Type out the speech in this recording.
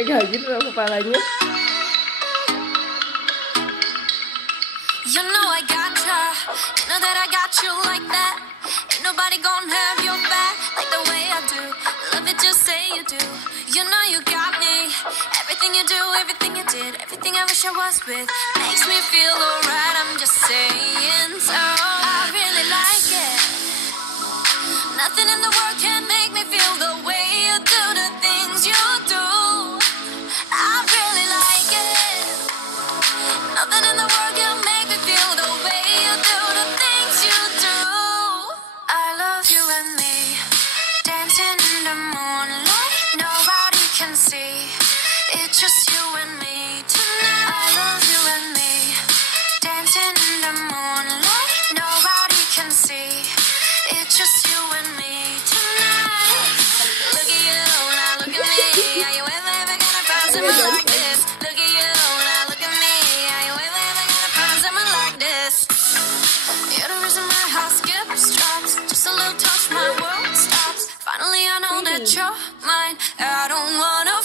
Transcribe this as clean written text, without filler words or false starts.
pegangin sama kepalanya. You know I gotcha, you know that I got you like that. Ain't nobody gonna have your back like the way I do. Love it, just say you do. You know you got me. Everything you do, everything you did, everything I wish I was with makes me feel alright. I'm just saying so. I really like it. Nothing in the world can make me feel the way you do the things you do. I really like it. Nothing in the world can make me feel the way you do the things you do. I love you and me, dancing in the moonlight. Nobody can see, it's just you and me tonight. I love you and me, dancing in the moonlight. Nobody can see, it's just you and me tonight. Look at you, now look at me. Are you ever gonna find someone like this? Look at you, now look at me. Are you ever gonna find someone like this? You're the reason my heart skips, drops. Just a little touch, my world stops. Finally I know that you're mine. I don't wanna